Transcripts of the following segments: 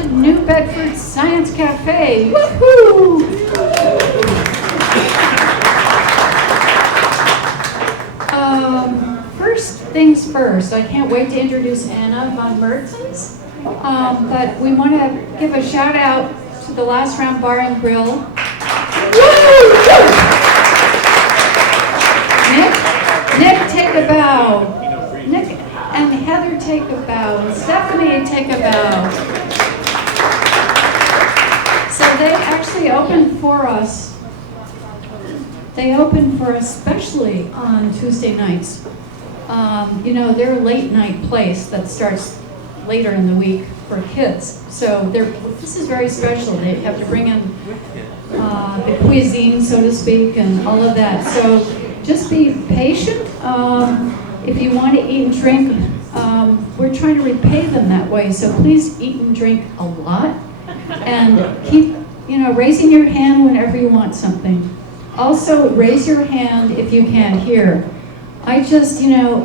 to New Bedford Science Cafe. Woohoo! First things first, I can't wait to introduce Anna Von Mertens. But we want to give a shout out to the Last Round Bar and Grill. Nick, take a bow. Nick and Heather, take a bow. And Stephanie, take a bow. So they actually opened for us. They opened for us especially on Tuesday nights. They're a late night place that starts later in the week for kids. So this is very special. They have to bring in the cuisine, so to speak, and all of that. So just be patient. If you want to eat and drink, we're trying to repay them that way. So please eat and drink a lot, and keep, raising your hand whenever you want something. Also, raise your hand if you can't hear. I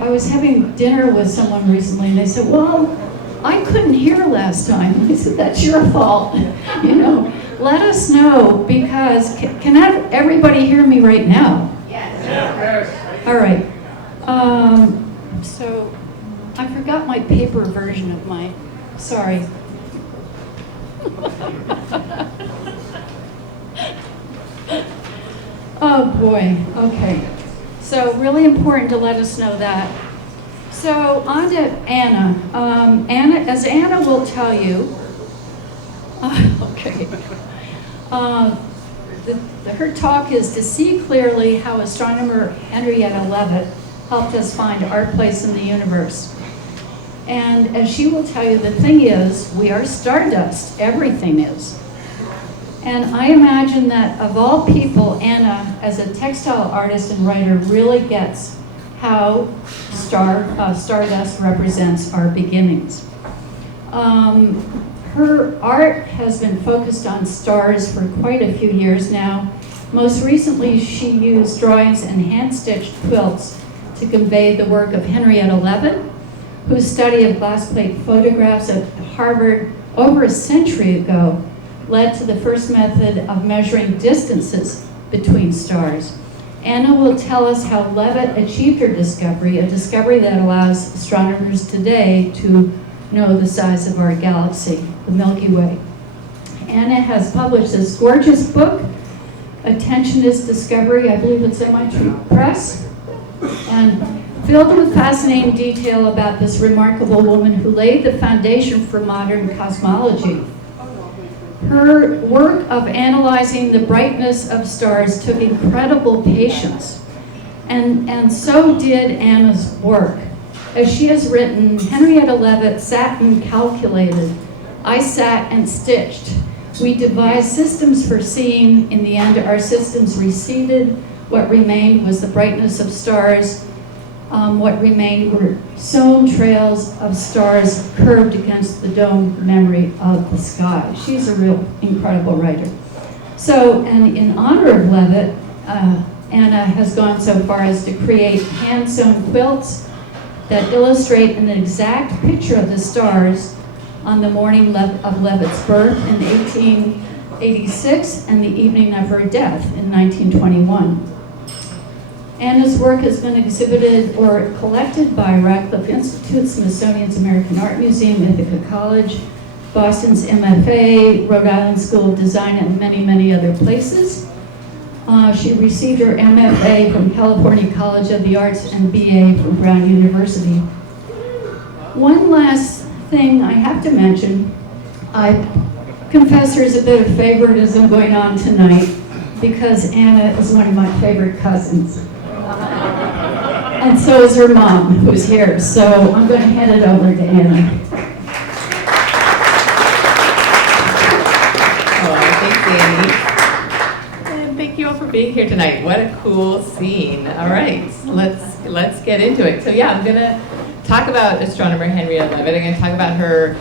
was having dinner with someone recently, and they said, "Well, I couldn't hear last time." I said, "That's your fault." Let us know, because can everybody hear me right now? Yes. All right. So I forgot my paper version of my. Sorry. Oh boy. Okay. So really important to let us know that. So on to Anna. As Anna will tell you, her talk is to see clearly how astronomer Henrietta Leavitt helped us find our place in the universe. And as she will tell you, the thing is, we are stardust. Everything is. And I imagine that of all people, Anna, as a textile artist and writer, really gets how stardust represents our beginnings. Her art has been focused on stars for quite a few years now. Most recently, she used drawings and hand-stitched quilts to convey the work of Henrietta Leavitt, whose study of glass plate photographs at Harvard over a century ago led to the first method of measuring distances between stars. Anna will tell us how Leavitt achieved her discovery, a discovery that allows astronomers today to know the size of our galaxy, the Milky Way. Anna has published this gorgeous book, Attention is Discovery. I believe it's MIT Press, and filled with fascinating detail about this remarkable woman who laid the foundation for modern cosmology. Her work of analyzing the brightness of stars took incredible patience, and so did Anna's work. As she has written, Henrietta Leavitt sat and calculated. I sat and stitched. We devised systems for seeing. In the end, our systems receded. What remained was the brightness of stars. What remained were sewn trails of stars curved against the domed memory of the sky. She's a real incredible writer. So, and in honor of Leavitt, Anna has gone so far as to create hand-sewn quilts that illustrate an exact picture of the stars on the morning of Leavitt's birth in 1886 and the evening of her death in 1921. Anna's work has been exhibited or collected by Radcliffe Institute, Smithsonian's American Art Museum, Ithaca College, Boston's MFA, Rhode Island School of Design, and many, many other places. She received her MFA from California College of the Arts and BA from Brown University. One last thing I have to mention, I confess there's a bit of favoritism going on tonight because Anna is one of my favorite cousins. And so is her mom, who's here. So I'm going to hand it over to Anna. Thanks, Annie. And thank you all for being here tonight. What a cool scene. All right, let's get into it. So yeah, I'm going to talk about astronomer Henrietta Leavitt. I'm going to talk about her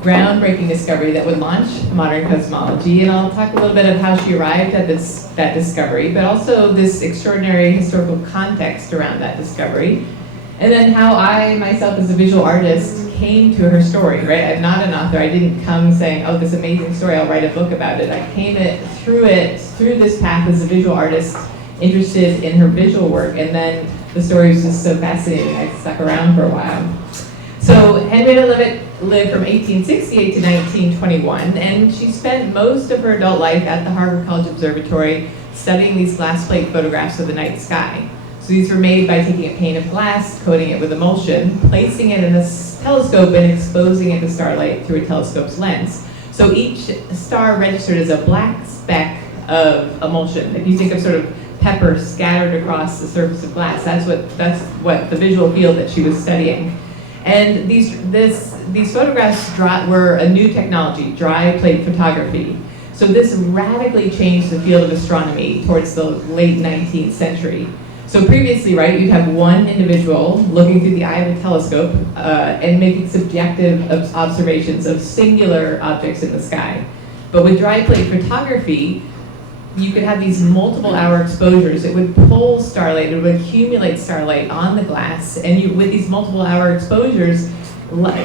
groundbreaking discovery that would launch modern cosmology, and I'll talk a little bit of how she arrived at that discovery, but also this extraordinary historical context around that discovery, and then how I myself as a visual artist came to her story, right? I'm not an author. I didn't come saying, oh, this amazing story, I'll write a book about it. I came through this path as a visual artist, interested in her visual work, and then the story was just so fascinating, I stuck around for a while. So Henrietta Leavitt lived from 1868 to 1921, and she spent most of her adult life at the Harvard College Observatory studying these glass plate photographs of the night sky. So these were made by taking a pane of glass, coating it with emulsion, placing it in a telescope and exposing it to starlight through a telescope's lens. So each star registered as a black speck of emulsion. If you think of sort of pepper scattered across the surface of glass, that's what the visual field that she was studying. And these photographs were a new technology, dry plate photography. So this radically changed the field of astronomy towards the late 19th century. So previously, right, you'd have one individual looking through the eye of a telescope and making subjective observations of singular objects in the sky. But with dry plate photography, you could have these multiple hour exposures. It would pull starlight, it would accumulate starlight on the glass, and with these multiple hour exposures,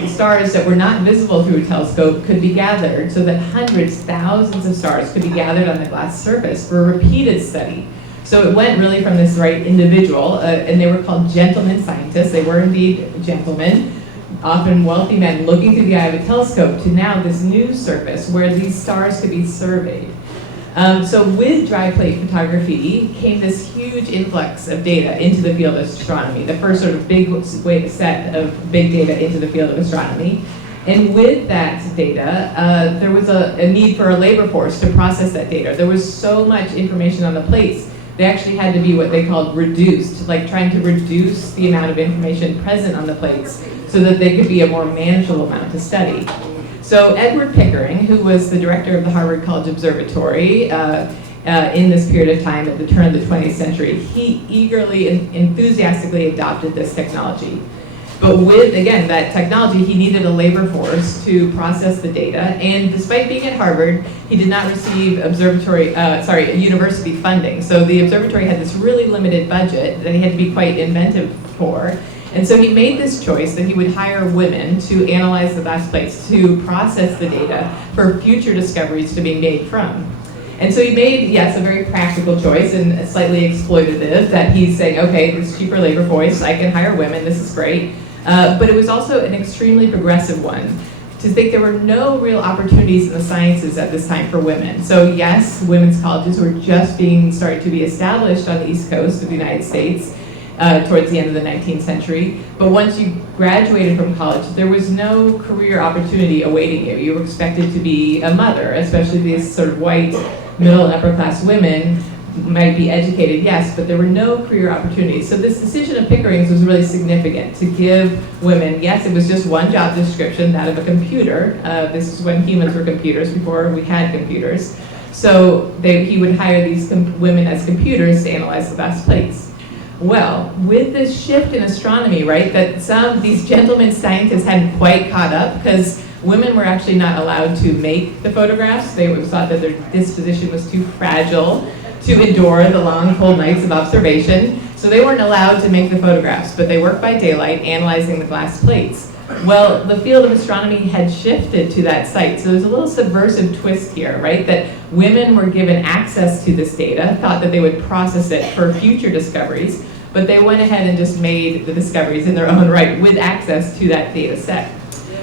stars that were not visible through a telescope could be gathered, so that hundreds, thousands of stars could be gathered on the glass surface for a repeated study. So it went really from this individual, and they were called gentlemen scientists. They were indeed gentlemen, often wealthy men looking through the eye of a telescope, to now this new surface where these stars could be surveyed. So with dry plate photography came this huge influx of data into the field of astronomy, the first sort of big set of big data into the field of astronomy. And with that data, there was a need for a labor force to process that data. There was so much information on the plates, they actually had to be what they called reduced, like trying to reduce the amount of information present on the plates so that they could be a more manageable amount to study. So Edward Pickering, who was the director of the Harvard College Observatory in this period of time at the turn of the 20th century, he eagerly and enthusiastically adopted this technology. But with, again, that technology, he needed a labor force to process the data, and despite being at Harvard, he did not receive university funding. So the observatory had this really limited budget that he had to be quite inventive for. And so he made this choice that he would hire women to analyze the glass plates, to process the data for future discoveries to be made from. And so he made, yes, a very practical choice and slightly exploitative, that he's saying, okay, this cheaper labor force, I can hire women, this is great. But it was also an extremely progressive one, to think there were no real opportunities in the sciences at this time for women. So yes, women's colleges were just starting to be established on the East Coast of the United States, towards the end of the 19th century. But once you graduated from college, there was no career opportunity awaiting you. You were expected to be a mother, especially these sort of white, middle and upper class women might be educated, yes, but there were no career opportunities. So this decision of Pickering's was really significant, to give women, yes, it was just one job description, that of a computer. This is when humans were computers, before we had computers. So he would hire these women as computers to analyze the glass plates. Well, with this shift in astronomy, right, that these gentlemen scientists hadn't quite caught up, because women were actually not allowed to make the photographs. They thought that their disposition was too fragile to endure the long, cold nights of observation. So they weren't allowed to make the photographs, but they worked by daylight analyzing the glass plates. Well, the field of astronomy had shifted to that site, so there's a little subversive twist here, right? That women were given access to this data, thought that they would process it for future discoveries, but they went ahead and just made the discoveries in their own right with access to that data set.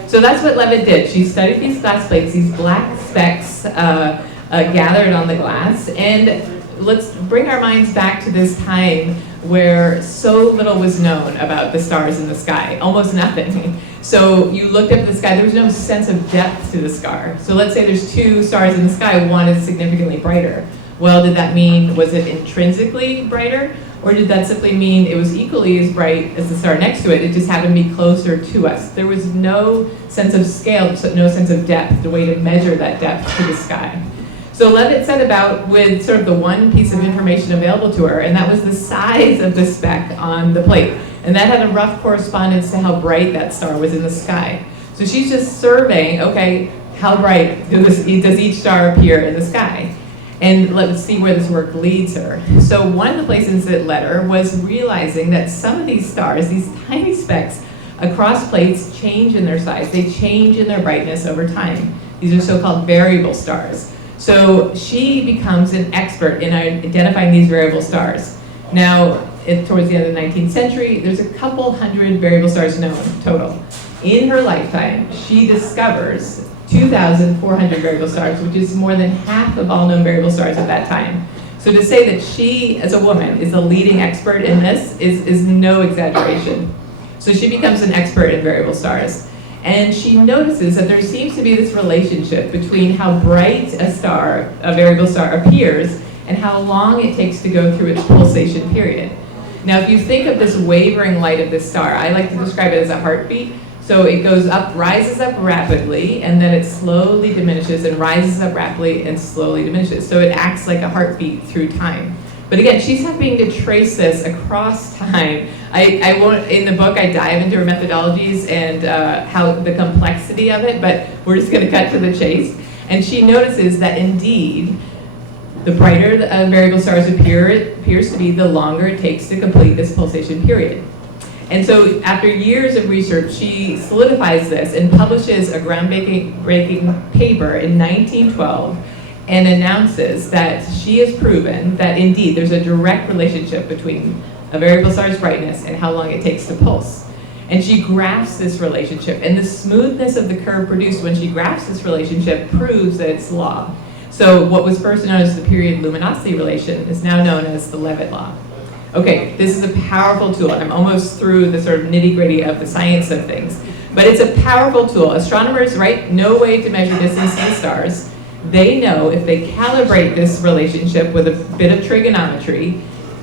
So that's what Leavitt did. She studied these glass plates, these black specks gathered on the glass, and let's bring our minds back to this time where so little was known about the stars in the sky, almost nothing. So you looked up at the sky, there was no sense of depth to the star. So let's say there's two stars in the sky, one is significantly brighter. Well, did that mean, was it intrinsically brighter? Or did that simply mean it was equally as bright as the star next to it, it just happened to be closer to us? There was no sense of scale, no sense of depth, the way to measure that depth to the sky. So Leavitt set about with sort of the one piece of information available to her, and that was the size of the speck on the plate. And that had a rough correspondence to how bright that star was in the sky. So she's just surveying, okay, how bright does each star appear in the sky? And let's see where this work leads her. So one of the places that led her was realizing that some of these stars, these tiny specks, across plates change in their size. They change in their brightness over time. These are so-called variable stars. So she becomes an expert in identifying these variable stars. Now, towards the end of the 19th century, there's a couple hundred variable stars known total. In her lifetime, she discovers 2,400 variable stars, which is more than half of all known variable stars at that time. So to say that she, as a woman, is a leading expert in this is no exaggeration. So she becomes an expert in variable stars. And she notices that there seems to be this relationship between how bright a variable star appears, and how long it takes to go through its pulsation period. Now, if you think of this wavering light of this star, I like to describe it as a heartbeat. So it goes up, rises up rapidly, and then it slowly diminishes, and rises up rapidly and slowly diminishes. So it acts like a heartbeat through time. But again, she's having to trace this across time. I won't, in the book, I dive into her methodologies and how the complexity of it, but we're just gonna cut to the chase. And she notices that indeed, the brighter the variable stars appears to be, the longer it takes to complete this pulsation period. And so after years of research, she solidifies this and publishes a groundbreaking paper in 1912 and announces that she has proven that indeed there's a direct relationship between a variable star's brightness and how long it takes to pulse. And she graphs this relationship, and the smoothness of the curve produced when she graphs this relationship proves that it's law. So what was first known as the period luminosity relation is now known as the Leavitt law. Okay, this is a powerful tool, and I'm almost through the sort of nitty-gritty of the science of things. But it's a powerful tool. Astronomers, right, know a way to measure distance to the stars. They know if they calibrate this relationship with a bit of trigonometry,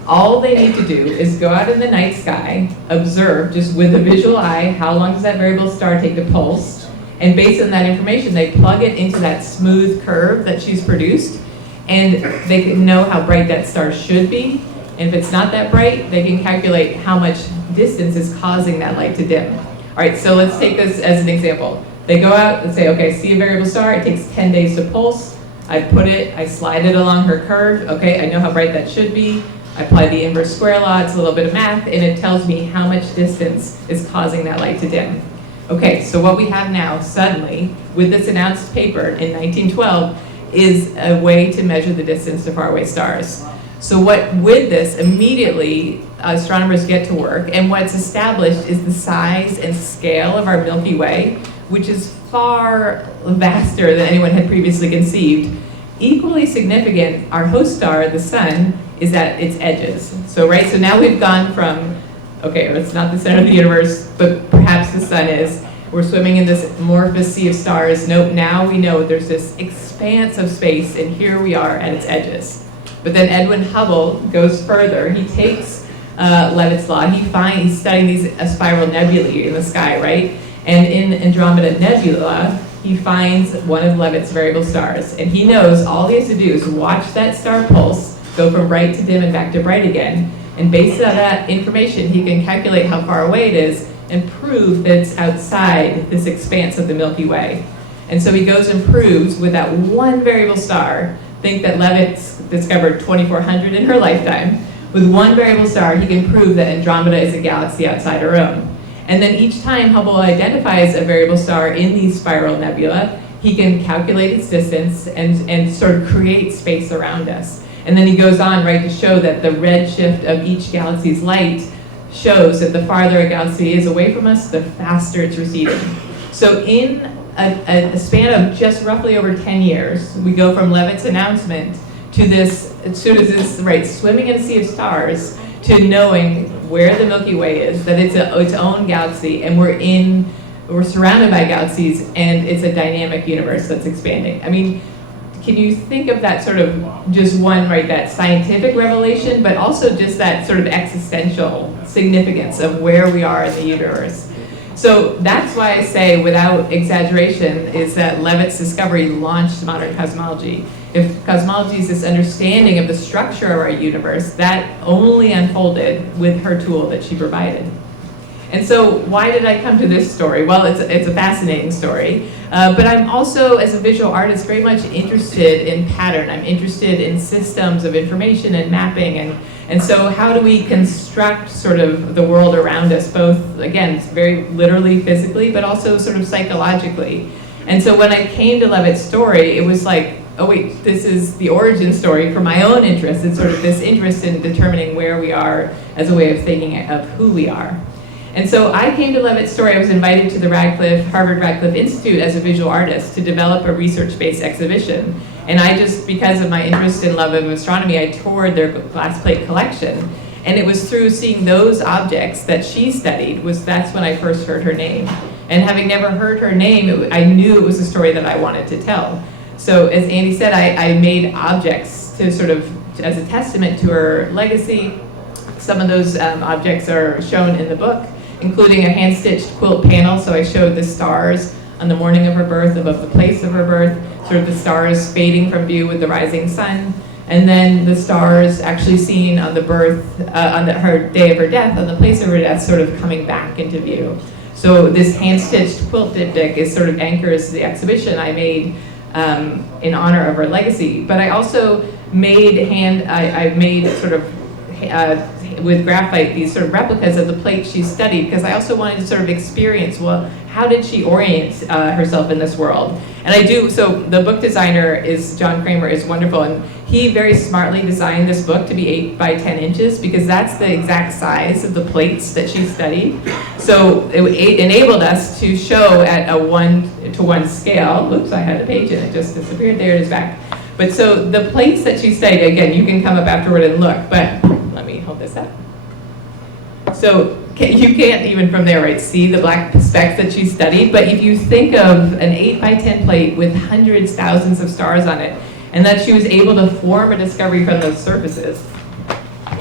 all they need to do is go out in the night sky, observe just with the visual eye, how long does that variable star take to pulse, and based on that information, they plug it into that smooth curve that she's produced, and they can know how bright that star should be. And if it's not that bright, they can calculate how much distance is causing that light to dim. All right, so let's take this as an example. They go out and say, okay, see a variable star, it takes 10 days to pulse. I slide it along her curve. Okay, I know how bright that should be. I apply the inverse square law, it's a little bit of math, and it tells me how much distance is causing that light to dim. Okay, so what we have now, suddenly, with this announced paper in 1912, is a way to measure the distance to faraway stars. So with this, immediately, astronomers get to work, and what's established is the size and scale of our Milky Way, which is far vaster than anyone had previously conceived. Equally significant, our host star, the sun, is at its edges. So now we've gone from, okay, it's not the center of the universe, but perhaps the sun is. We're swimming in this amorphous sea of stars. Nope, now we know there's this expanse of space, and here we are at its edges. But then Edwin Hubble goes further. He takes Leavitt's law. He's studying these spiral nebulae in the sky, right? And in Andromeda Nebula, he finds one of Leavitt's variable stars. And he knows all he has to do is watch that star pulse, go from bright to dim and back to bright again. And based on that information, he can calculate how far away it is and prove that it's outside this expanse of the Milky Way. And so he goes and proves with that one variable star. Think that Leavitt's discovered 2,400 in her lifetime. With one variable star, he can prove that Andromeda is a galaxy outside our own. And then each time Hubble identifies a variable star in these spiral nebula, he can calculate its distance and sort of create space around us. And then he goes on, right, to show that the redshift of each galaxy's light shows that the farther a galaxy is away from us, the faster it's receding. So in a span of just roughly over 10 years, we go from Leavitt's announcement to this, right, swimming in a sea of stars, to knowing where the Milky Way is, that it's its own galaxy, and we're surrounded by galaxies, and it's a dynamic universe that's expanding. I mean, can you think of that sort of just one, right, that scientific revelation, but also just that sort of existential significance of where we are in the universe? So that's why I say, without exaggeration, is that Leavitt's discovery launched modern cosmology. If cosmology is this understanding of the structure of our universe, that only unfolded with her tool that she provided. And so why did I come to this story? Well, it's a fascinating story, but I'm also, as a visual artist, very much interested in pattern. I'm interested in systems of information and mapping, and so how do we construct sort of the world around us, both, again, very literally, physically, but also sort of psychologically. And so when I came to Leavitt's story, it was like, oh wait, this is the origin story for my own interest. It's sort of this interest in determining where we are as a way of thinking of who we are. And so I came to Leavitt's story. I was invited to the Harvard Radcliffe Institute as a visual artist to develop a research-based exhibition. And I just, because of my interest and love of astronomy, I toured their glass plate collection. And it was through seeing those objects that she studied, that's when I first heard her name. And having never heard her name, I knew it was a story that I wanted to tell. So as Andy said, I made objects to sort of, as a testament to her legacy. Some of those objects are shown in the book, including a hand-stitched quilt panel. So I showed the stars on the morning of her birth, above the place of her birth, sort of the stars fading from view with the rising sun, and then the stars actually seen on the birth, her day of her death, on the place of her death, sort of coming back into view. So this hand-stitched quilt diptych is sort of anchors the exhibition I made in honor of her legacy. But I also made sort of with graphite these sort of replicas of the plates she studied, because I also wanted to sort of experience, well, how did she orient herself in this world? And I do, so the book designer is, John Kramer, is wonderful, and he very smartly designed this book to be 8 by 10 inches, because that's the exact size of the plates that she studied. So it enabled us to show at a 1-to-1 scale. Oops, I had a page and it just disappeared. There it is back. But so the plates that she studied, again, you can come up afterward and look, but let me hold this up. So you can't even from there, right, see the black specks that she studied, but if you think of an 8 by 10 plate with hundreds, thousands of stars on it, and that she was able to form a discovery from those surfaces,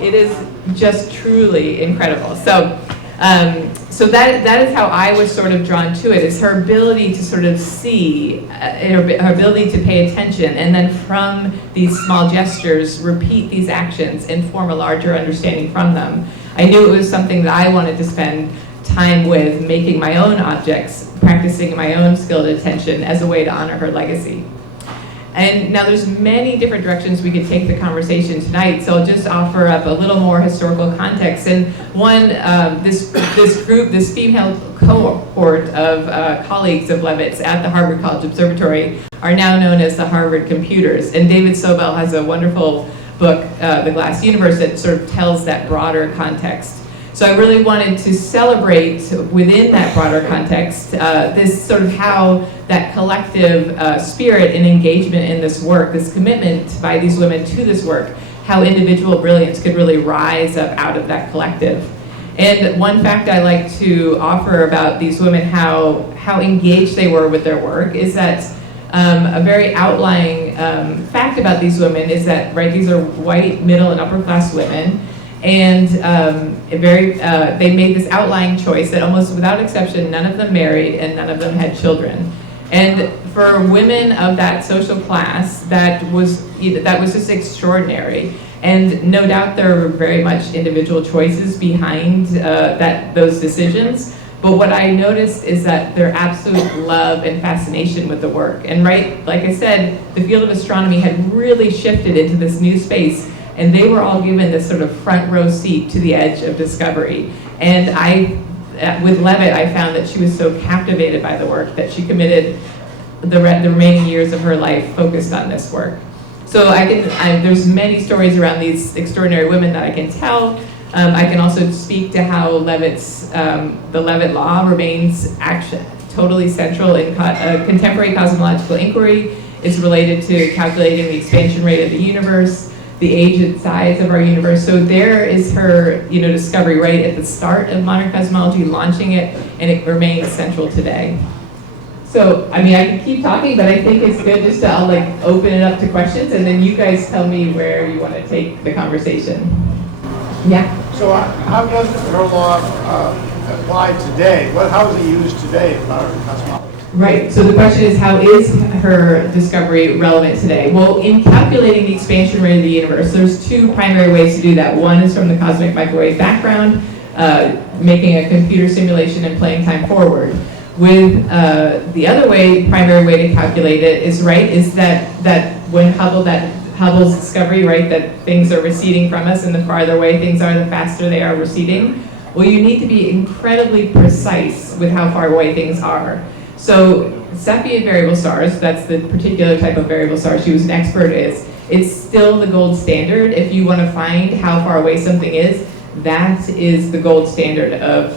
it is just truly incredible. So that is how I was sort of drawn to it, is her ability to sort of see, her ability to pay attention, and then from these small gestures, repeat these actions and form a larger understanding from them. I knew it was something that I wanted to spend time with, making my own objects, practicing my own skilled attention as a way to honor her legacy. And now there's many different directions we could take the conversation tonight, so I'll just offer up a little more historical context. And one, this group, this female cohort of colleagues of Leavitt's at the Harvard College Observatory are now known as the Harvard Computers. And David Sobel has a wonderful book, The Glass Universe, that sort of tells that broader context. So I really wanted to celebrate within that broader context this sort of how that collective spirit and engagement in this work, this commitment by these women to this work, how individual brilliance could really rise up out of that collective. And one fact I like to offer about these women, how engaged they were with their work, is that a very outlying fact about these women is that, right, these are white, middle, and upper class women, and they made this outlying choice that almost without exception, none of them married and none of them had children. And for women of that social class, that was just extraordinary. And no doubt there were very much individual choices behind those decisions. But what I noticed is that their absolute love and fascination with the work. And right, like I said, the field of astronomy had really shifted into this new space, and they were all given this sort of front row seat to the edge of discovery. And with Leavitt, I found that she was so captivated by the work that she committed the remaining years of her life focused on this work. So there's many stories around these extraordinary women that I can tell. I can also speak to how the Leavitt law remains totally central in contemporary cosmological inquiry. It's related to calculating the expansion rate of the universe, the age and size of our universe. So there is her, discovery right at the start of modern cosmology, launching it, and it remains central today. So, I can keep talking, but I think it's good just to open it up to questions, and then you guys tell me where you want to take the conversation. Yeah. So how does her law apply today? How is it used today in modern cosmology? Right, so the question is, how is her discovery relevant today? Well, in calculating the expansion rate of the universe, there's two primary ways to do that. One is from the cosmic microwave background, making a computer simulation and playing time forward. With the other way, primary way to calculate it is that when Hubble's discovery, right, that things are receding from us, and the farther away things are, the faster they are receding. Well, you need to be incredibly precise with how far away things are. So Cepheid variable stars, that's the particular type of variable star she was an expert is, it's still the gold standard. If you want to find how far away something is, that is the gold standard of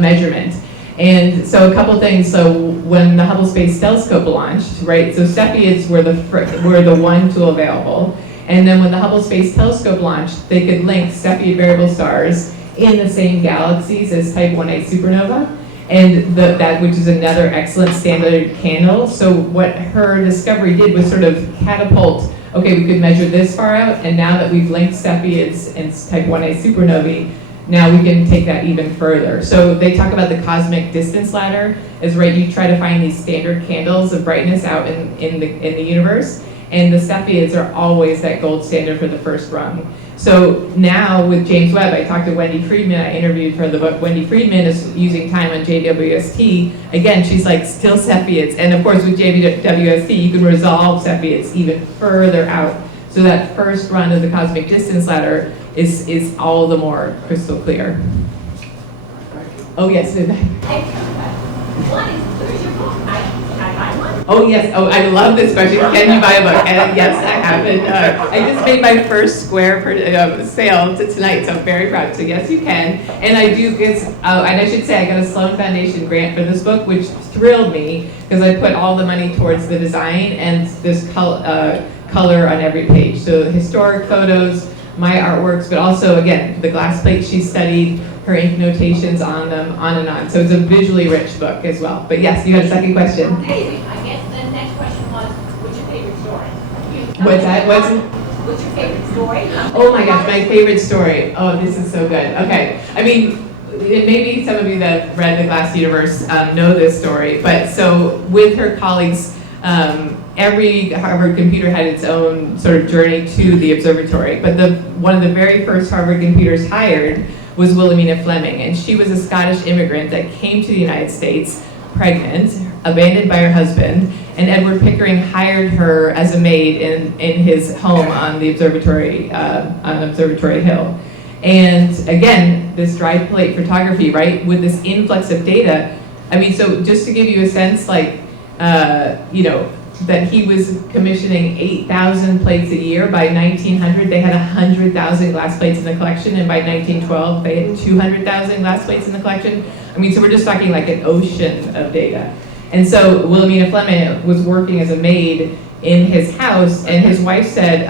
measurement. And so a couple things. So when the Hubble Space Telescope launched, right? So Cepheids were the one tool available. And then when the Hubble Space Telescope launched, they could link Cepheid variable stars in the same galaxies as Type 1a supernova, and that which is another excellent standard candle. So what her discovery did was sort of catapult. Okay, we could measure this far out, and now that we've linked Cepheids and Type 1a supernovae, now we can take that even further. So they talk about the cosmic distance ladder as, right, you try to find these standard candles of brightness out in the universe, and the Cepheids are always that gold standard for the first rung. So now with James Webb, I talked to Wendy Friedman, I interviewed for the book. Wendy Friedman is using time on JWST. Again, she's like, still Cepheids. And of course with JWST, you can resolve Cepheids even further out. So that first run of the cosmic distance ladder is all the more crystal clear. Oh yes, oh yes, oh I love this question. Can you buy a book? And yes, I have it. I just made my first square sale tonight, so I'm very proud. So yes, you can. And I do get, and I should say I got a Sloan Foundation grant for this book, which thrilled me because I put all the money towards the design and this color on every page. So historic photos, my artworks, but also again, the glass plates she studied, her ink notations on them, on and on. So it's a visually rich book as well. But yes, you had a second question. Amazing. I guess the next question was, what's your favorite story? What's that? What's your favorite story? Oh my gosh, my favorite story. Oh, this is so good. Okay, I mean, maybe some of you that read The Glass Universe know this story, but so with her colleagues, every Harvard computer had its own sort of journey to the observatory, but one of the very first Harvard computers hired was Wilhelmina Fleming, and she was a Scottish immigrant that came to the United States pregnant, abandoned by her husband, and Edward Pickering hired her as a maid in his home on the observatory, on Observatory Hill. And again, this dry plate photography, right, with this influx of data. I mean, so just to give you a sense, like, you know, that he was commissioning 8,000 plates a year. By 1900, they had 100,000 glass plates in the collection, and by 1912, they had 200,000 glass plates in the collection. I mean, so we're just talking like an ocean of data. And so Wilhelmina Fleming was working as a maid in his house, and his wife said,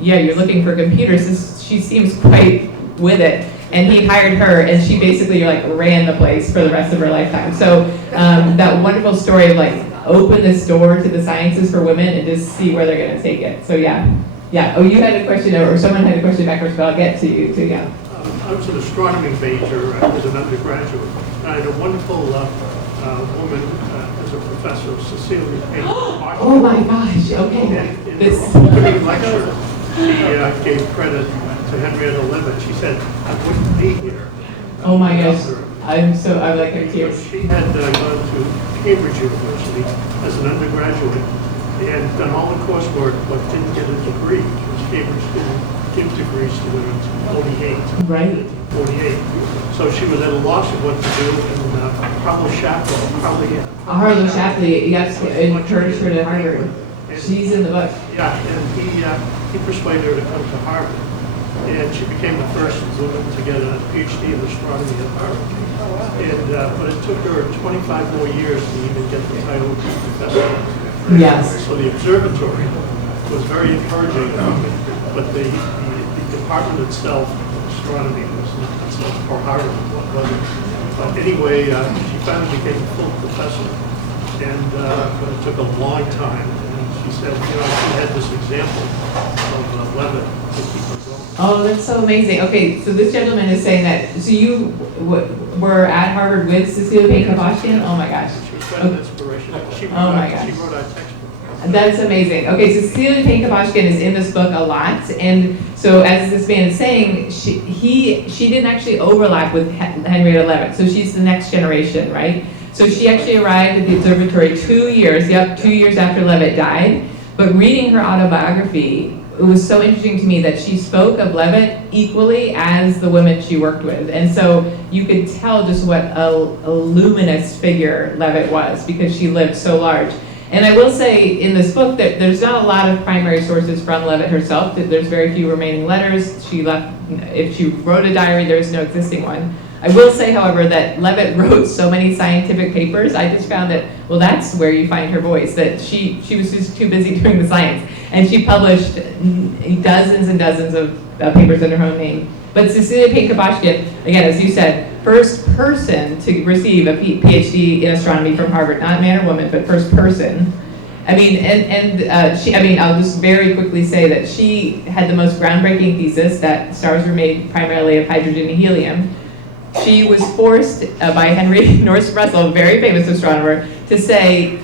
yeah, you're looking for computers. She seems quite with it. And he hired her, and she basically like ran the place for the rest of her lifetime. So that wonderful story of like, open this door to the sciences for women and just see where they're going to take it. So yeah. Oh, you had a question, or someone had a question backwards, but I'll get to you too, yeah. I was an astronomy major as an undergraduate. I had a wonderful woman as a professor, Cecilia Payne. Oh my gosh, okay. In the opening lecture, she gave credit to Henrietta Leavitt. She said, I wouldn't be here. Oh my gosh, I'm like in tears. She had gone to Cambridge University as an undergraduate and done all the coursework but didn't get a degree because Cambridge didn't give degrees to women until 48. Right. 48. So she was at a loss of what to do, and Harlow Shapley, Harlow Shapley, yes, encouraged her to Harvard. She's in the book. Yeah, and he persuaded her to come to Harvard. And she became the first woman to get a PhD in astronomy at Harvard. But it took her 25 more years to even get the title of professor. Yes. So the observatory was very encouraging, but the department itself, astronomy, was not so for Harvard, wasn't. But anyway, she finally became a full professor, but it took a long time. And she said, you know, she had this example of Leavitt to keep her going. Oh, that's so amazing. Okay, so this gentleman is saying that, so you were at Harvard with Cecilia Payne-Kapashkin? Oh my gosh. She was quite an inspiration. She wrote our textbook. That's amazing. Okay, so Cecilia Payne-Gaposchkin is in this book a lot, and so as this man is saying, she didn't actually overlap with Henrietta Leavitt, so she's the next generation, right? So she actually arrived at the observatory 2 years after Leavitt died, but reading her autobiography, it was so interesting to me that she spoke of Leavitt equally as the women she worked with, and so you could tell just what a luminous figure Leavitt was because she lived so large. And I will say in this book that there's not a lot of primary sources from Leavitt herself. There's very few remaining letters. She left, if she wrote a diary, there is no existing one. I will say, however, that Leavitt wrote so many scientific papers. I just found that, well, that's where you find her voice, that she was just too busy doing the science. And she published dozens and dozens of papers under her own name. But Cecilia Payne-Gaposchkin, again, as you said, first person to receive a PhD in astronomy from Harvard, not man or woman, but first person. I mean, I'll just very quickly say that she had the most groundbreaking thesis that stars were made primarily of hydrogen and helium. She was forced by Henry Norris Russell, a very famous astronomer, to say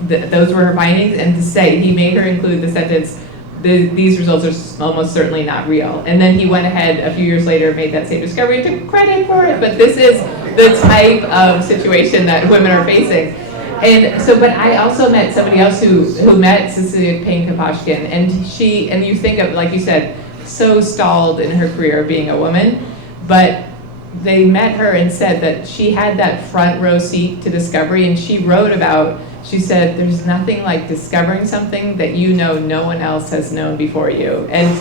those were her findings, and to say, he made her include the sentence, these results are almost certainly not real. And then he went ahead a few years later, made that same discovery, and took credit for it. But this is the type of situation that women are facing. And so, but I also met somebody else who met Cecilia Payne-Gaposchkin, and you think of, like you said, so stalled in her career being a woman, but they met her and said that she had that front row seat to discovery, and she wrote about, she said, there's nothing like discovering something that you know no one else has known before you. And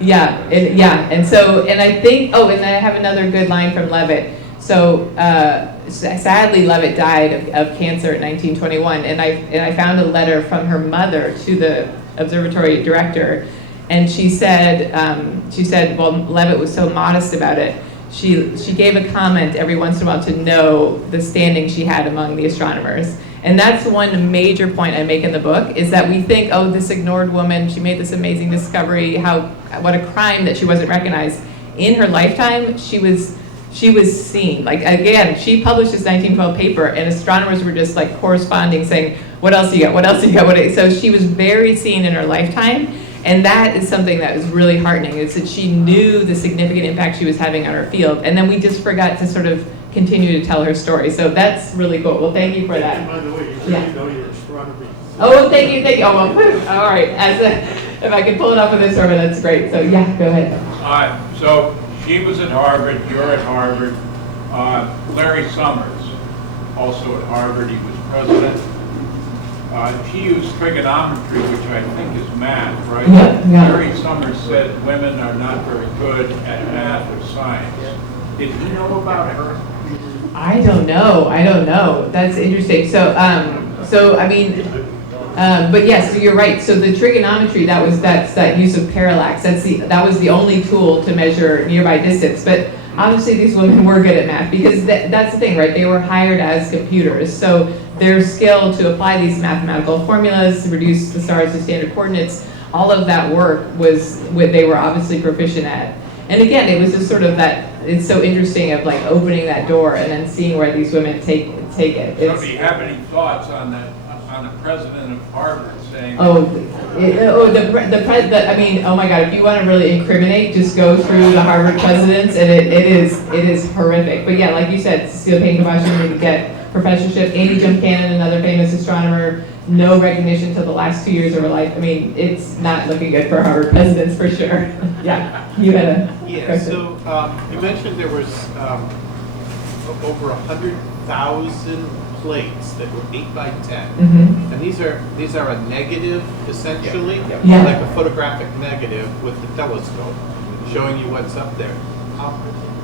and so, and I think, and I have another good line from Leavitt. So sadly, Leavitt died of cancer in 1921, and I found a letter from her mother to the observatory director, and she said, well, Leavitt was so modest about it. She gave a comment every once in a while to know the standing she had among the astronomers. And that's one major point I make in the book, is that we think, oh, this ignored woman, she made this amazing discovery, what a crime that she wasn't recognized. In her lifetime, she was seen. Like, again, she published this 1912 paper, and astronomers were just like corresponding, saying, what else you got, what else you got, so she was very seen in her lifetime. And that is something that was really heartening, is that she knew the significant impact she was having on her field. And then we just forgot to sort of continue to tell her story. So that's really cool. Well, thank you for that. And by the way, you really know your astronomy. Oh, thank you. Oh, well, all right. If I can pull it up with this server, that's great. So yeah, go ahead. So she was at Harvard, you're at Harvard. Larry Summers, also at Harvard, he was president. He used trigonometry, which I think is math, right? Yeah. Larry Summers said women are not very good at math or science. Did he know about her? I don't know. That's interesting. So, I mean, but yes, so you're right. So the trigonometry, that's that use of parallax. That was the only tool to measure nearby distance. But obviously, these women were good at math, because that's the thing, right? They were hired as computers, so their skill to apply these mathematical formulas to reduce the stars to standard coordinates, all of that work was what they were obviously proficient at. And again, it was just sort of that. It's so interesting of like opening that door and then seeing where these women take it. So do you have any thoughts on the president of Harvard saying? I mean, oh my God! If you want to really incriminate, just go through the Harvard presidents, and it is horrific. But yeah, like you said, Cecilia Payne-Gaposchkin didn't get professorship. Amy Jim Cannon, another famous astronomer, no recognition till the last 2 years of her life. I mean, it's not looking good for Harvard presidents for sure. Yeah, you had a question. So you mentioned there was over 100,000 plates that were 8 by 10, and these are a negative essentially, Yeah. like a photographic negative with the telescope, showing you what's up there.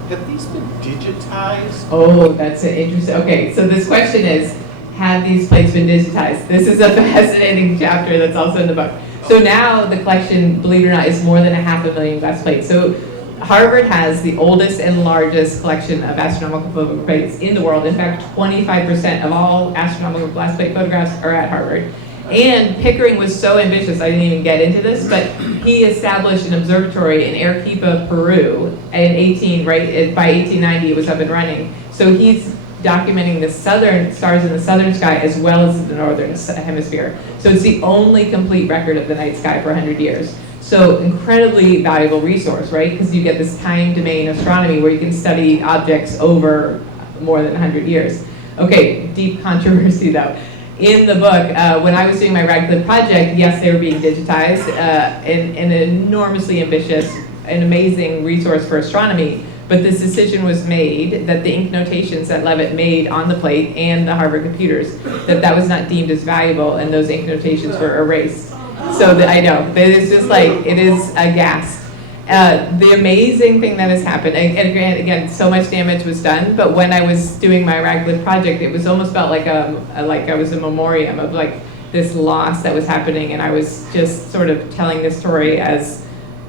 Have these been digitized? Oh, that's an interesting. Okay, so this question is, have these plates been digitized? This is a fascinating chapter that's also in the book. So now the collection, believe it or not, is more than 500,000 glass plates. So Harvard has the oldest and largest collection of astronomical photo plates in the world. In fact, 25% of all astronomical glass plate photographs are at Harvard. And Pickering was so ambitious, I didn't even get into this, but he established an observatory in Arequipa, Peru, by 1890 it was up and running. So he's documenting the southern stars in the southern sky as well as the northern hemisphere. So it's the only complete record of the night sky for 100 years. So incredibly valuable resource, right? Because you get this time domain astronomy where you can study objects over more than 100 years. Okay, deep controversy though. In the book, when I was doing my Radcliffe project, yes, they were being digitized, and an enormously ambitious and amazing resource for astronomy. But this decision was made that the ink notations that Leavitt made on the plate and the Harvard computers, that was not deemed as valuable, and those ink notations were erased. So I know, it's just like, it is aghast. The amazing thing that has happened, and again, so much damage was done, but when I was doing my Radcliffe project, it was almost felt like I was a memoriam of like this loss that was happening, and I was just sort of telling the story as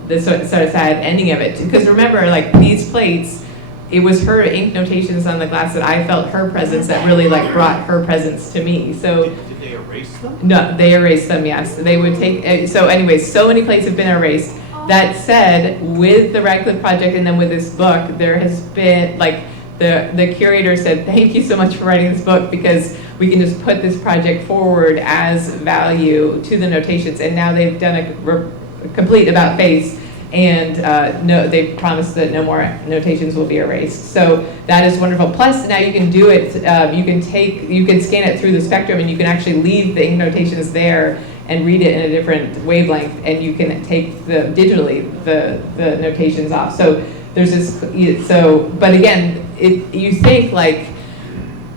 the sort of sad ending of it. Because remember, like these plates, it was her ink notations on the glass that I felt her presence that really like brought her presence to me. So Did they erase them? no, they erased them, yes. They would take, so anyways, so many plates have been erased. That said, with the Radcliffe project and then with this book, there has been, like, the curator said, thank you so much for writing this book because we can just put this project forward as value to the notations. And now they've done a complete about face, and no, they've promised that no more notations will be erased. So that is wonderful. Plus, now you can do it, you can scan it through the spectrum, and you can actually leave the ink notations there and read it in a different wavelength, and you can take digitally the notations off. So there's this, but again, you think like,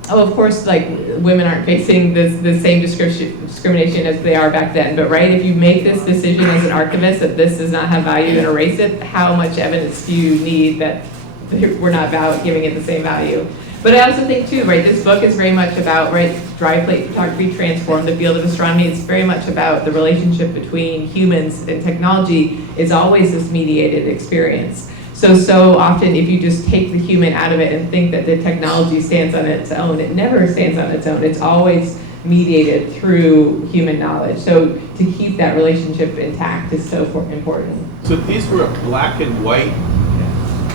oh, of course, like women aren't facing the same discrimination as they are back then, but right, if you make this decision as an archivist that this does not have value and erase it, how much evidence do you need that we're not giving it the same value? But I also think too, right, this book is very much about, right, dry plate photography transformed the field of astronomy. It's very much about the relationship between humans and technology is always this mediated experience. So often if you just take the human out of it and think that the technology stands on its own, it never stands on its own. It's always mediated through human knowledge. So to keep that relationship intact is so important. So these were a black and white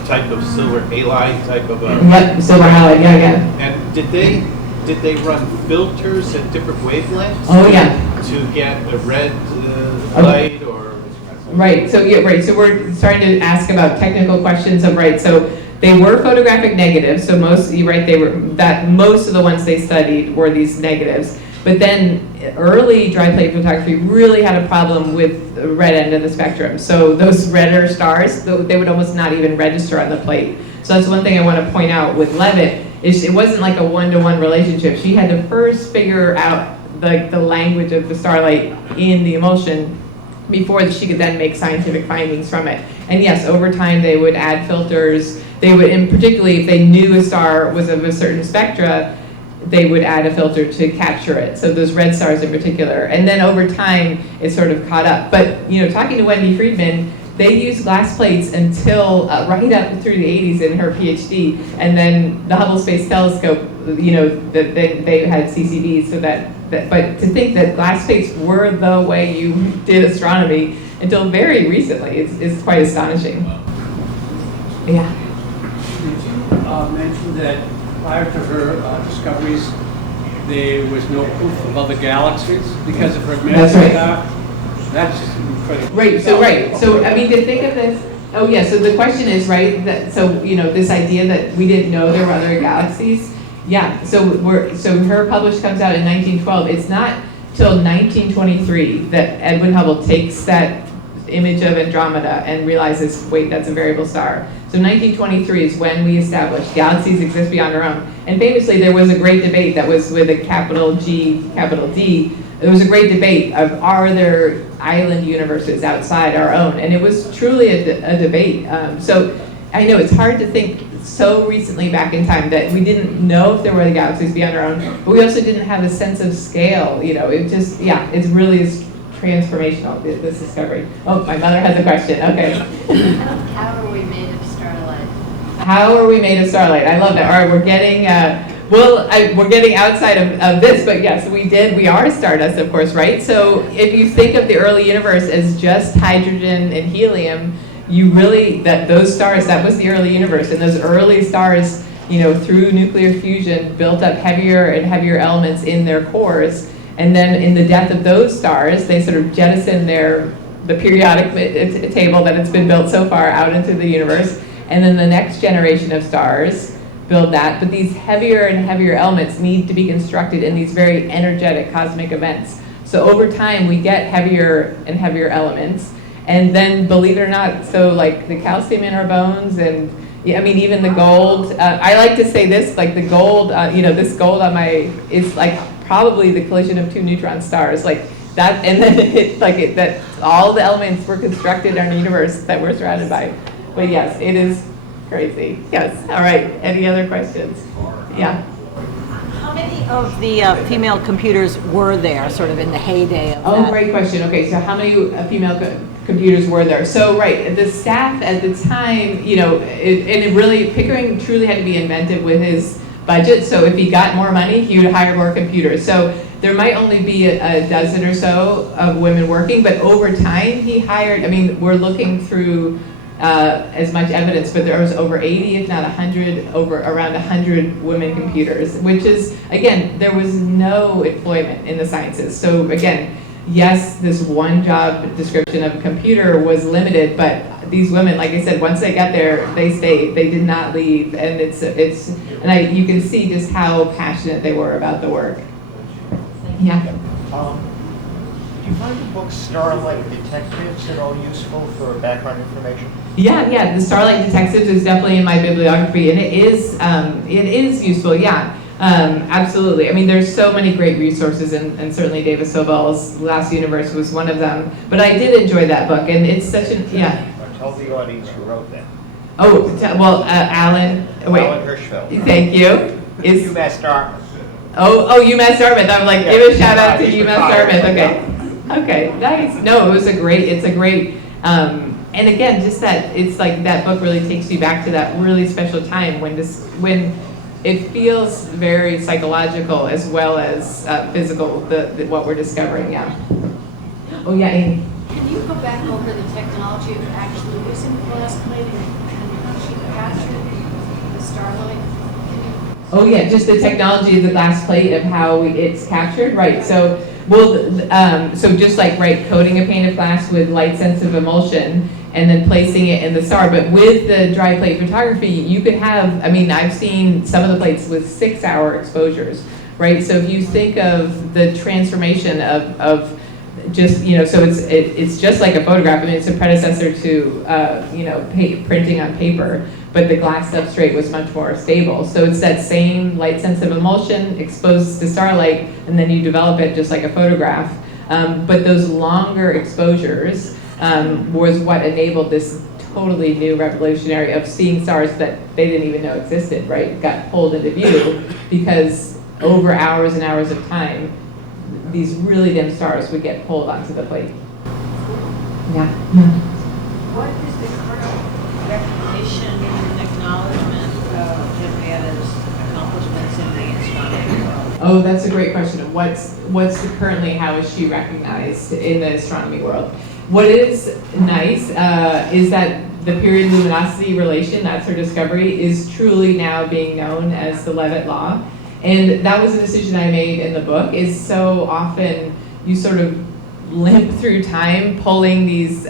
type of silver halide type of a... Yep, silver halide, yeah. And did they run filters at different wavelengths? Oh yeah. To get the red light or... Right, so yeah, right, so we're starting to ask about technical questions of, right, so they were photographic negatives, so most of the ones they studied were these negatives. But then early dry plate photography really had a problem with the red end of the spectrum. So those redder stars, they would almost not even register on the plate. So that's one thing I want to point out with Leavitt, is it wasn't like a one-to-one relationship. She had to first figure out the language of the starlight in the emulsion before she could then make scientific findings from it. And yes, over time they would add filters. They would, and particularly if they knew a star was of a certain spectra, they would add a filter to capture it. So those red stars in particular. And then over time, it sort of caught up. But talking to Wendy Friedman, they used glass plates until right up through the 80s in her PhD. And then the Hubble Space Telescope, they had CCDs, so but to think that glass plates were the way you did astronomy until very recently is quite astonishing. Yeah. You mentioned that prior to her discoveries, there was no proof of other galaxies because of her That's right. star. That's incredible. Right. So I mean, to think of this. Oh yeah. So the question is right. This idea that we didn't know there were other galaxies. Yeah. So her published comes out in 1912. It's not till 1923 that Edwin Hubble takes that image of Andromeda and realizes, wait, that's a variable star. So 1923 is when we established galaxies exist beyond our own. And famously, there was a great debate that was with a capital G, capital D. There was a great debate of, are there island universes outside our own? And it was truly a debate. So I know it's hard to think so recently back in time that we didn't know if there were galaxies beyond our own, but we also didn't have a sense of scale. It just, it really is transformational, this discovery. Oh, my mother has a question. Okay. How are we made of starlight? How are we made of starlight? I love that. All right, we're getting we're getting outside of this, but yes, we are stardust, of course, right? So if you think of the early universe as just hydrogen and helium, those stars, that was the early universe, and those early stars through nuclear fusion, built up heavier and heavier elements in their cores. And then in the death of those stars, they sort of jettison the periodic table that it's been built so far out into the universe. And then the next generation of stars build that. But these heavier and heavier elements need to be constructed in these very energetic cosmic events. So over time, we get heavier and heavier elements. And then, believe it or not, so like the calcium in our bones and even the gold. I like to say this, like the gold, this gold on is like probably the collision of two neutron stars, like that, and then that all the elements were constructed in our universe that we're surrounded by. But yes, it is crazy. Yes. All right. Any other questions? Yeah. How many of the female computers were there, sort of in the heyday of that? Great question. Okay, so how many female computers were there? So the staff at the time, Pickering truly had to be inventive with his budget. So if he got more money, he would hire more computers. So there might only be a dozen or so of women working, but over time he hired, we're looking through as much evidence, but there was over 80, if not 100, around 100 women computers, which is, again, there was no employment in the sciences. So again, yes, this one job description of a computer was limited, but these women, like I said, once they got there, they stayed. They did not leave, and you can see just how passionate they were about the work. Yeah. Do you find the book Starlight Detectives at all useful for background information? Yeah. The Starlight Detectives is definitely in my bibliography, and it is useful. Yeah. Absolutely. There's so many great resources, and certainly David Sobel's Last Universe was one of them. But I did enjoy that book, and it's such Tell the audience who wrote that. Alan. Wait. Alan Hirschfeld. Thank you. Is UMass Dartmouth. UMass Dartmouth. I'm like, give a shout out to UMass Dartmouth. Okay, nice. No, it's a great. And again, just that it's like that book really takes you back to that really special time when it feels very psychological as well as physical, what we're discovering, yeah. Oh, yeah, Amy. Can you go back over the technology of actually using glass plating and how she captured the starlight? Oh, yeah, just the technology of the glass plate of how it's captured, right. So just like, coating a pane of glass with light-sensitive emulsion and then placing it in the star. But with the dry plate photography, you could have, I've seen some of the plates with 6-hour exposures, right? So if you think of the transformation of just, so it's just like a photograph. It's a predecessor to, printing on paper, but the glass substrate was much more stable. So it's that same light-sensitive emulsion exposed to starlight, and then you develop it just like a photograph. But those longer exposures was what enabled this totally new revolutionary of seeing stars that they didn't even know existed, right? It got pulled into view because over hours and hours of time, these really dim stars would get pulled onto the plate. Yeah. What is the current recognition and acknowledgement of Henrietta's accomplishments in the astronomy world? Oh, that's a great question. How is she recognized in the astronomy world? What is nice is that the period luminosity relation, that's her discovery, is truly now being known as the Leavitt law. And that was a decision I made in the book, is so often you sort of limp through time pulling these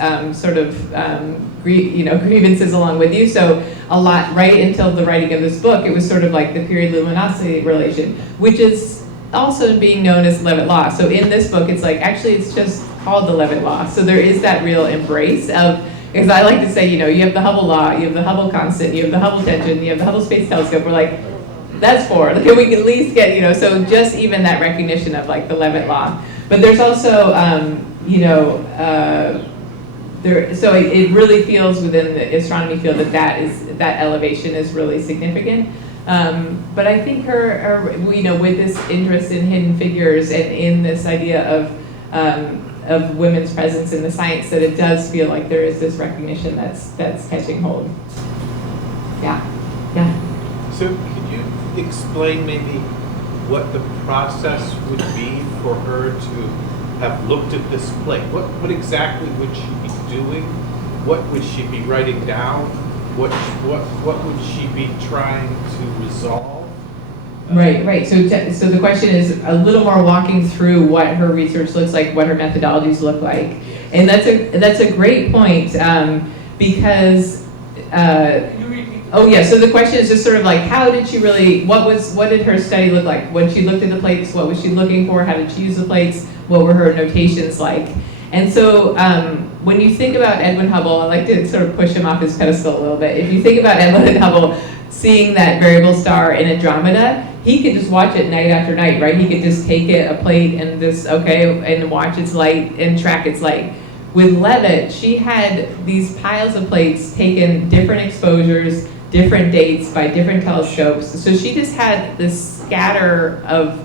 grievances along with you. So a lot, right until the writing of this book, it was sort of like the period luminosity relation, which is also being known as Leavitt law. So in this book, it's like, actually it's just called the Leavitt law. So there is that real embrace of, because I like to say, you have the Hubble law, you have the Hubble constant, you have the Hubble tension, you have the Hubble Space Telescope. We're like, that's 4. Like, we can at least get, so just even that recognition of like the Leavitt law. But there's also, so it really feels within the astronomy field that elevation is really significant. But I think her, with this interest in hidden figures and in this idea of women's presence in the science, that it does feel like there is this recognition that's catching hold. Yeah. So could you explain maybe what the process would be for her to have looked at this plate? What exactly would she be doing? What would she be writing down? what would she be trying to resolve? Right. So the question is a little more walking through what her research looks like, what her methodologies look like, and that's a great point because. Oh yeah. So the question is just sort of like, how did she really? What did her study look like when she looked at the plates? What was she looking for? How did she use the plates? What were her notations like? And so when you think about Edwin Hubble, I like to sort of push him off his pedestal a little bit. If you think about Edwin Hubble seeing that variable star in Andromeda, he could just watch it night after night, right? He could just take a plate and and watch its light and track its light. With Leavitt, she had these piles of plates taken different exposures, different dates by different telescopes. So she just had this scatter of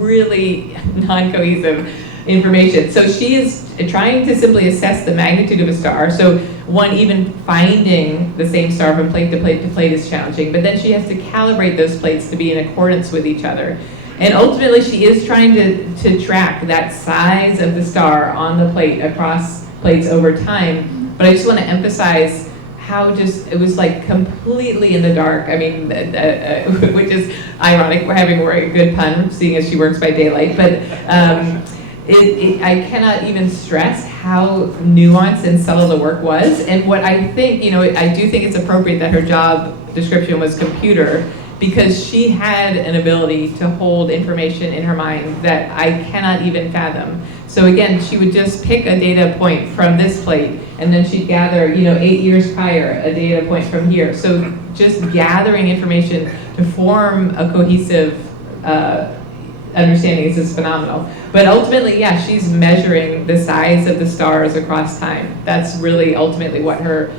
really non-cohesive information. So she is trying to simply assess the magnitude of a star. So even finding the same star from plate to plate to plate is challenging, but then she has to calibrate those plates to be in accordance with each other. And ultimately she is trying to track that size of the star on the plate across plates over time. But I just want to emphasize how it was like completely in the dark. I mean, which is ironic. We're having a good pun, seeing as she works by daylight. But I cannot even stress how nuanced and subtle the work was. And what I think, I do think it's appropriate that her job description was computer, because she had an ability to hold information in her mind that I cannot even fathom. So again, she would just pick a data point from this plate, and then she'd gather, 8 years prior, a data point from here. So just gathering information to form a cohesive understanding is just phenomenal. But ultimately, yeah, she's measuring the size of the stars across time. That's really ultimately what her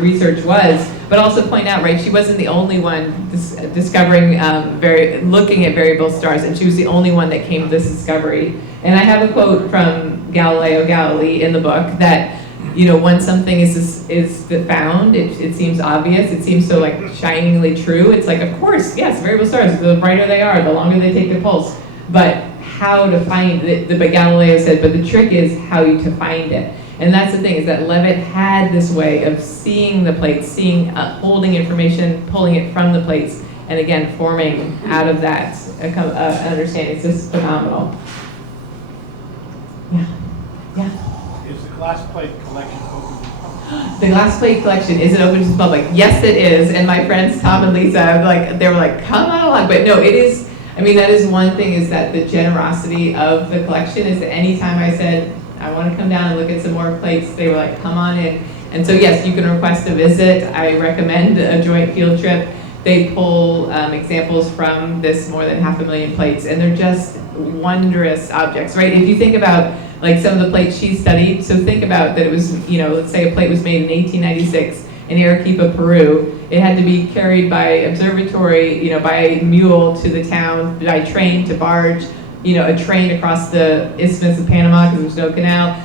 research was. But also point out, right, she wasn't the only one discovering, looking at variable stars, and she was the only one that came to this discovery. And I have a quote from Galileo Galilei in the book that, when something is found, it seems obvious, it seems so like shiningly true. It's like, of course, yes, variable stars, the brighter they are, the longer they take the pulse. But how to find it, but Galileo said, but the trick is how to find it. And that's the thing, is that Leavitt had this way of seeing the plates, holding information, pulling it from the plates, and again, forming out of that understanding. It's just phenomenal. Yeah. Is the glass plate collection open to the public? The glass plate collection, is it open to the public? Yes, it is. And my friends Tom and Lisa, they were like, come on along. But no, it is. I mean, that is one thing, is that the generosity of the collection is that anytime I said, I want to come down and look at some more plates, they were like, come on in. And so yes, you can request a visit. I recommend a joint field trip. They pull examples from this more than 500,000 plates, and they're just wondrous objects, right? If you think about like some of the plates she studied, so think about that it was, let's say a plate was made in 1896 in Arequipa, Peru. It had to be carried by observatory, by mule to the town, by train to barge, a train across the Isthmus of Panama because there was no canal.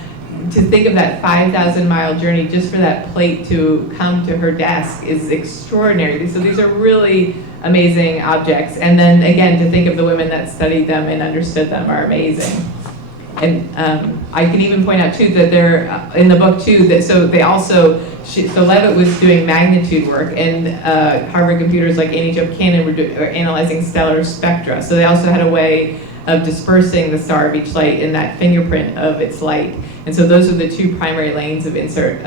To think of that 5,000-mile journey just for that plate to come to her desk is extraordinary. So these are really amazing objects. And then again, to think of the women that studied them and understood them are amazing. And I can even point out too that they're in the book too, that so Leavitt was doing magnitude work, and Harvard computers like Annie Jump Cannon were analyzing stellar spectra. So they also had a way of dispersing the star of each light in that fingerprint of its light. And so those are the two primary lanes of research.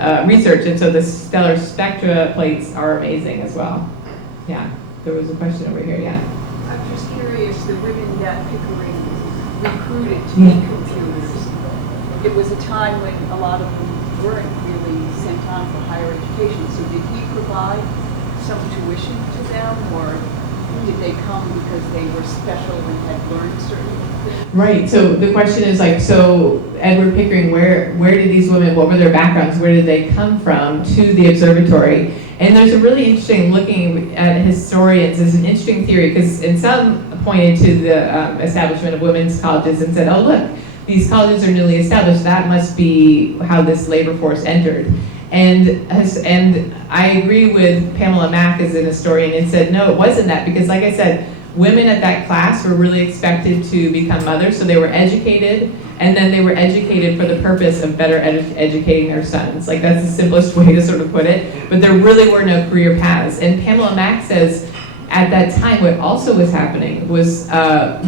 And so the stellar spectra plates are amazing as well. Yeah, there was a question over here, yeah. I'm just curious, the women that Pickering recruited to be computers, it was a time when a lot of them weren't really sent on for higher education. So did he provide some tuition to them, or did they come because they were special and had learned certain things? Right, so the question is like, so Edward Pickering, where did these women, what were their backgrounds, where did they come from to the observatory? And there's a really interesting, looking at historians, there's an interesting theory, because in some pointed to the establishment of women's colleges and said, oh look, these colleges are newly established, that must be how this labor force entered. And I agree with Pamela Mack as an historian and said, no, it wasn't that, because like I said, women at that class were really expected to become mothers, so they were educated, and then they were educated for the purpose of better educating their sons. Like, that's the simplest way to sort of put it, but there really were no career paths. And Pamela Mack says, at that time, what also was happening was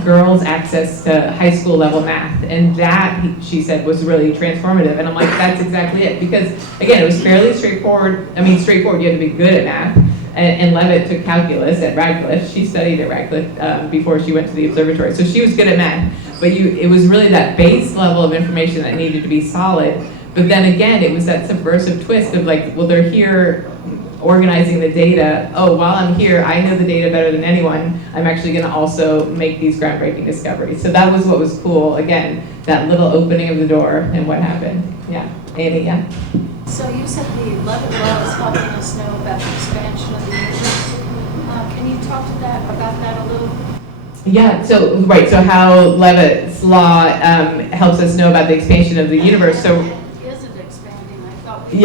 girls' access to high school level math, and that, she said, was really transformative. And I'm like, that's exactly it, because again, it was fairly straightforward. I mean, straightforward, you had to be good at math. And Leavitt took calculus at Radcliffe. She studied at Radcliffe before she went to the observatory, so she was good at math. But it was really that base level of information that needed to be solid. But then again, it was that subversive twist of like, well, they're here organizing the data. Oh, while I'm here, I know the data better than anyone. I'm actually going to also make these groundbreaking discoveries. So that was what was cool. Again, that little opening of the door and what happened. Yeah, Amy, yeah. So you said the Leavitt law is helping us know about the expansion of the universe. Can you talk to that about that a little? Yeah, so right, so how Leavitt's law helps us know about the expansion of the universe. So It isn't expanding, I thought. The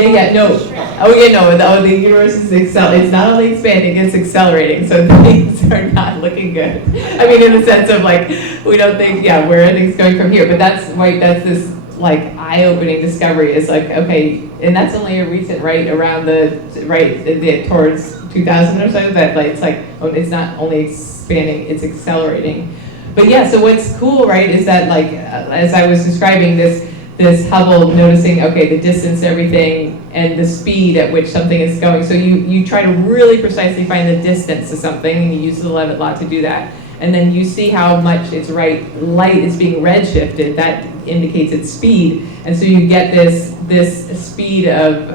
universe is it's not only expanding, it's accelerating. So things are not looking good. I mean, in the sense of like, we don't think, where are things going from here? But that's right, that's this like eye-opening discovery is like, okay, and that's only a recent, around towards 2000 or so, that like, it's like, oh, it's not only expanding, it's accelerating. But yeah, so what's cool, right, is that like, as I was describing this Hubble noticing, okay, the distance to everything and the speed at which something is going. So you try to really precisely find the distance to something, and you use the Leavitt law to do that. And then you see how much light is being redshifted. That indicates its speed. And so you get this speed of,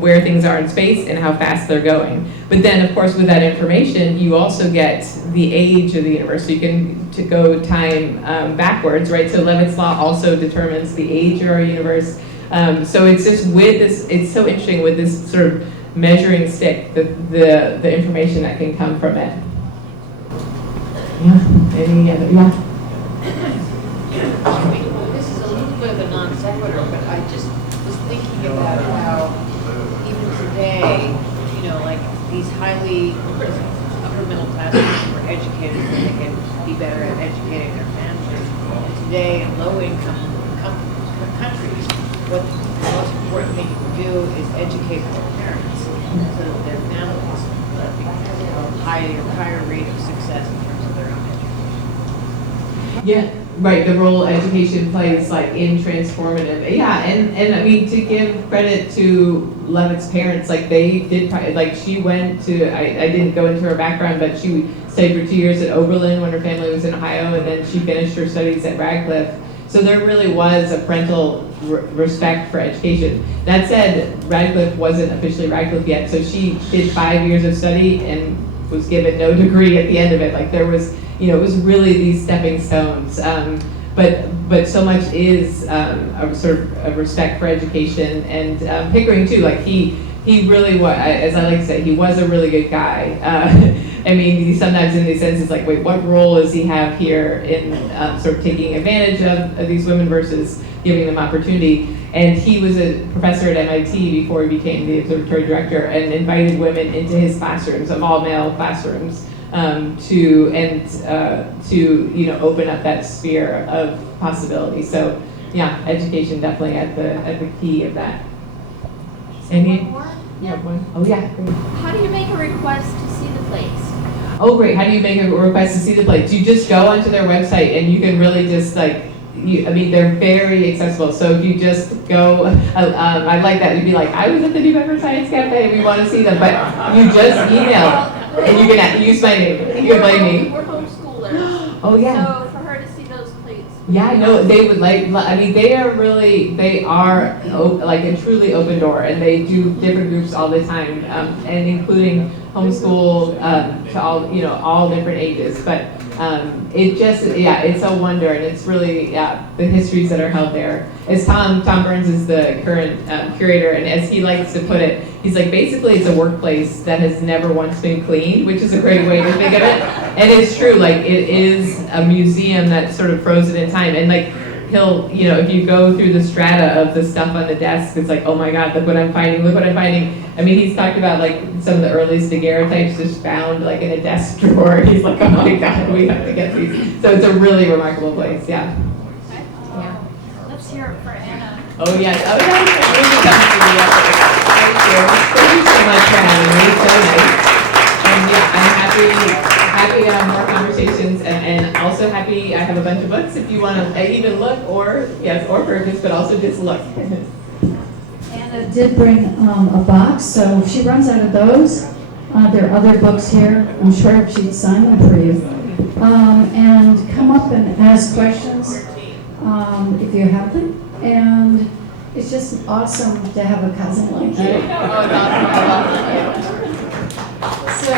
where things are in space and how fast they're going. But then, of course, with that information, you also get the age of the universe. So you can go time backwards, right? So Leavitt's law also determines the age of our universe. So it's just it's so interesting with this sort of measuring stick, the information that can come from it. Yeah, any other, This is a little bit of a non sequitur, but I just was thinking about how even today, like these highly upper middle class people were educated so they can be better at educating their families. And today in low income countries, what the most important thing you can do is educate their parents so that their families have a higher rate of success in terms of their own education. Yeah, right. The role education plays like in transformative. Yeah, and I mean, to give credit to Leavitt's parents, like they did, like she went to, I didn't go into her background, but she stayed for 2 years at Oberlin when her family was in Ohio, and then she finished her studies at Radcliffe. So there really was a parental respect for education. That said, Radcliffe wasn't officially Radcliffe yet, so she did 5 years of study and was given no degree at the end of it. Like there was, it was really these stepping stones. But so much is a sort of a respect for education, and Pickering too. Like he really was, as I like to say, he was a really good guy. I mean, sometimes in these senses, like, wait, what role does he have here in sort of taking advantage of these women versus giving them opportunity? And he was a professor at MIT before he became the observatory director, and invited women into his classrooms, of all male classrooms, to open up that sphere of possibility. So yeah, education definitely at the key of that. Any? One more? Yeah, one. Oh yeah, great. How do you make a request to see the plates? Oh great, how do you make a request to see the plates? You just go onto their website and you can really just they're very accessible. So if you just go, I like that. You'd be like, I was at the New Bedford Science Cafe, we want to see them. But you just email and you can use my name. You can blame me. We're homeschoolers. Oh yeah. So for her to see those plates. Yeah, no, they would like, I mean, they are like a truly open door, and they do different groups all the time, and including homeschool to all different ages. But it's a wonder, and it's really, the histories that are held there. As Tom Burns is the current curator, and as he likes to put it, he's like, basically it's a workplace that has never once been cleaned, which is a great way to think of it. And it's true, like it is a museum that's sort of frozen in time. And like he'll, you know, if you go through the strata of the stuff on the desk, it's like, oh my God, look what I'm finding, look what I'm finding. I mean, he's talked about like some of the earliest daguerreotypes just found like in a desk drawer. He's like, oh my God, we have to get these. So it's a really remarkable place, yeah. Let's hear it for Anna. Oh yes, oh yes. Thank you so much for having me, it's so nice. And yeah, I'm happy to have more conversations, and also happy I have a bunch of books if you want to even look, or yes, or purchase, but also just look. Anna did bring a box, so if she runs out of those, there are other books here. I'm sure she'd sign them for you. And come up and ask questions if you have them. And it's just awesome to have a cousin like you. So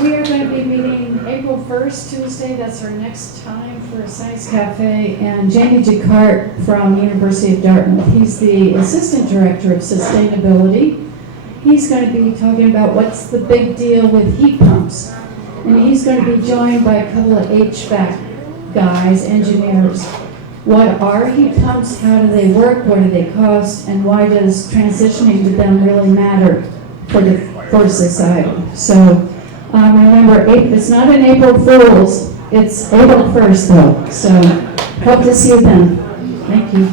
we are going to be meeting April 1st, Tuesday. That's our next time for Science Cafe. And Jamie Jacquart from University of Dartmouth. He's the Assistant Director of Sustainability. He's going to be talking about what's the big deal with heat pumps. And he's going to be joined by a couple of HVAC guys, engineers. What are heat pumps? How do they work? What do they cost? And why does transitioning to them really matter for society? So remember, it's not an April Fool's. It's April 1st, though. So hope to see you then. Thank you.